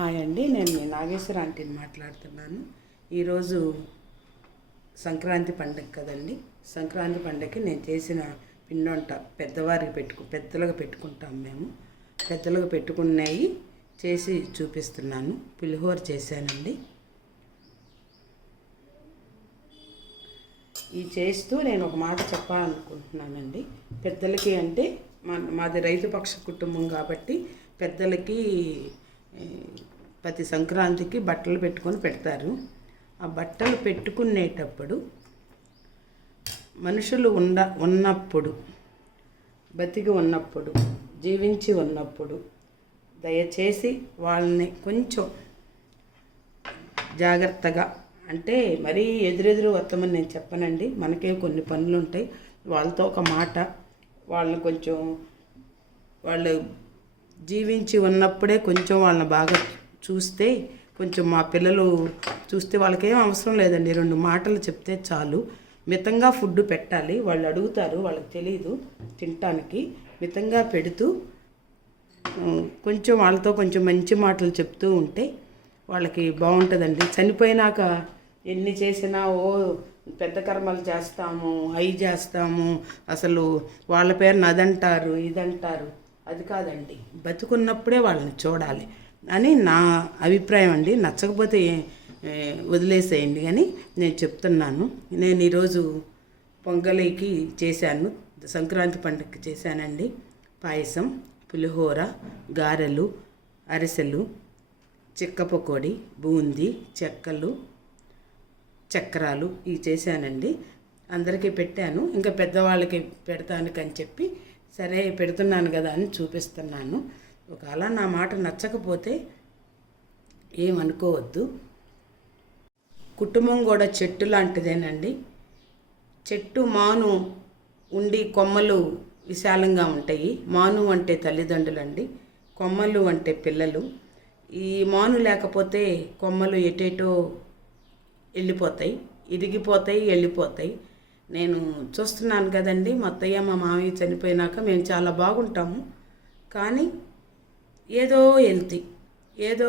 Hi అండి, నేను మీ నాగేశ్వర ఆంటీని మాట్లాడుతున్నాను. ఈరోజు సంక్రాంతి పండుగ కదండి. సంక్రాంతి పండుగకి నేను చేసిన పిండి వంట పెద్దలుగా పెట్టుకుంటాం మేము. పెద్దలుగా పెట్టుకున్నాయి చేసి చూపిస్తున్నాను. పులిహోర చేశానండి. ఈ చేస్తూ నేను ఒక మాట చెప్పాలనుకుంటున్నానండి. పెద్దలకి అంటే మాది రైతు పక్ష కుటుంబం కాబట్టి పెద్దలకి ప్రతి సంక్రాంతికి బట్టలు పెట్టుకొని పెడతారు. ఆ బట్టలు పెట్టుకునేటప్పుడు మనుషులు ఉన్నప్పుడు, బతికి ఉన్నప్పుడు, జీవించి ఉన్నప్పుడు దయచేసి వాళ్ళని కొంచెం జాగ్రత్తగా, అంటే మరీ ఎదురెదురు వస్తామని నేను చెప్పనండి. మనకే కొన్ని పనులు ఉంటాయి. వాళ్ళతో ఒక మాట, వాళ్ళని కొంచెం వాళ్ళు జీవించి ఉన్నప్పుడే కొంచెం వాళ్ళని బాగా చూస్తే, కొంచెం మా పిల్లలు చూస్తే వాళ్ళకేం అవసరం లేదండి, 2 మాటలు చెప్తే చాలు. మితంగా ఫుడ్ పెట్టాలి. వాళ్ళు అడుగుతారు, వాళ్ళకి తెలియదు తినటానికి. మితంగా పెడుతూ కొంచెం వాళ్ళతో కొంచెం మంచి మాటలు చెప్తూ ఉంటే వాళ్ళకి బాగుంటుందండి. చనిపోయినాక ఎన్ని చేసినా పెద్ద కర్మలు చేస్తాము, అవి చేస్తాము, అసలు వాళ్ళ పేరుని అదంటారు ఇదంటారు. అది కాదండి, బతుకున్నప్పుడే వాళ్ళని చూడాలి అని నా అభిప్రాయం అండి. నచ్చకపోతే వదిలేసేయండి అని నేను చెప్తున్నాను. నేను ఈరోజు పొంగలికి చేశాను, సంక్రాంతి పండుగకి చేశానండి. పాయసం, పులిహోర, గారెలు, అరిసెలు, చిక్క పకోడీ, బూందీ, చెక్కలు, చక్రాలు ఇవి చేశానండి. అందరికీ పెట్టాను. ఇంకా పెద్దవాళ్ళకి పెడతానికని చెప్పి సరే పెడుతున్నాను కదా అని చూపిస్తున్నాను. ఒకవేళ నా మాట నచ్చకపోతే ఏమనుకోవద్దు. కుటుంబం కూడా చెట్టు లాంటిదేనండి. చెట్టు మాను ఉండి కొమ్మలు విశాలంగా ఉంటాయి. మాను అంటే తల్లిదండ్రులండి, కొమ్మలు అంటే పిల్లలు. ఈ మాను లేకపోతే కొమ్మలు ఎటేటో వెళ్ళిపోతాయి, ఇరిగిపోతాయి, వెళ్ళిపోతాయి. నేను చూస్తున్నాను కదండి, మా అత్తయ్య మా మామయ్య చనిపోయినాక మేము చాలా బాగుంటాము. కానీ ఏదో ఏదో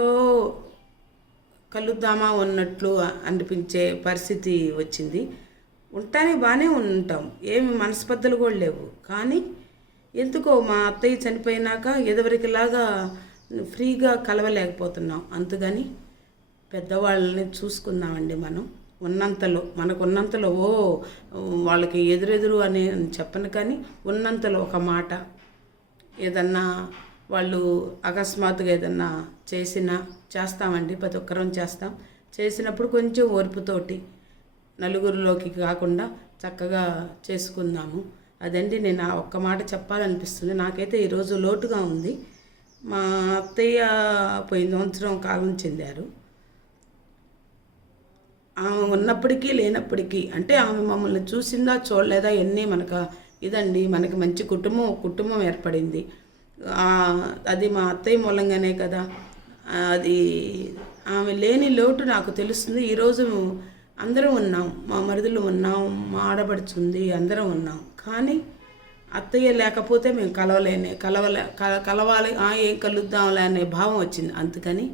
కలుద్దామా ఉన్నట్లు అనిపించే పరిస్థితి వచ్చింది. ఉంటానే బాగానే ఉంటాం, ఏమి మనస్పర్ధలు కూడా లేవు. కానీ ఎందుకో మా అత్తయ్య చనిపోయినాక ఎదువరికిలాగా ఫ్రీగా కలవలేకపోతున్నాం. అందుకని పెద్దవాళ్ళని చూసుకుందామండి. మనకు ఉన్నంతలో వాళ్ళకి ఎదురెదురు అని చెప్పను, కానీ ఉన్నంతలో ఒక మాట, ఏదన్నా వాళ్ళు అకస్మాత్తుగా ఏదన్నా చేస్తామండి. ప్రతి ఒక్కరం చేస్తాం. చేసినప్పుడు కొంచెం ఓర్పుతోటి, నలుగురిలోకి కాకుండా చక్కగా చేసుకుందాము. అదండి నేను ఆ ఒక్క మాట చెప్పాలనిపిస్తుంది. నాకైతే ఈరోజు లోటుగా ఉంది. మా అత్తయ్య పోయిన సంవత్సరం కాలం చెందారు. ఆమె ఉన్నప్పటికీ లేనప్పటికీ, అంటే ఆమె మమ్మల్ని చూసిందా చూడలేదా ఎన్ని ఇదండి, మనకి మంచి కుటుంబం ఏర్పడింది. అది మా అత్తయ్య మూలంగానే కదా. అది ఆమె లేని లోటు నాకు తెలుస్తుంది. ఈరోజు అందరం ఉన్నాం, మా మరుదులు ఉన్నాం, మా ఆడబడుచుంది, అందరం ఉన్నాం. కానీ అత్తయ్య లేకపోతే మేము కలవాలి, ఏం కలుద్దాంలే అనే భావం వచ్చింది. అందుకని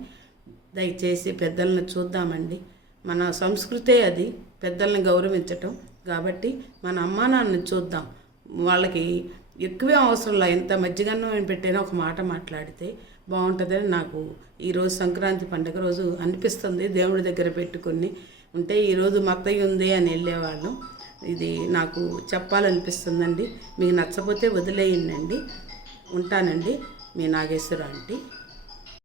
దయచేసి పెద్దలను చూద్దామండి. మన సంస్కృతే అది, పెద్దల్ని గౌరవించటం. కాబట్టి మన అమ్మా నాన్నని చూద్దాం. వాళ్ళకి ఎక్కువే అవసరంలా, ఎంత మజ్జిగన్నం పెట్టైనా ఒక మాట మాట్లాడితే బాగుంటుందని నాకు ఈరోజు సంక్రాంతి పండుగ రోజు అనిపిస్తుంది. దేవుడి దగ్గర పెట్టుకుని ఉంటే ఈరోజు మా అత్తయ్య ఉంది అని వెళ్ళేవాళ్ళం. ఇది నాకు చెప్పాలనిపిస్తుందండి. మీకు నచ్చపోతే వదిలేయండి. ఉంటానండి, మీ నాగేశ్వర ఆంటీ.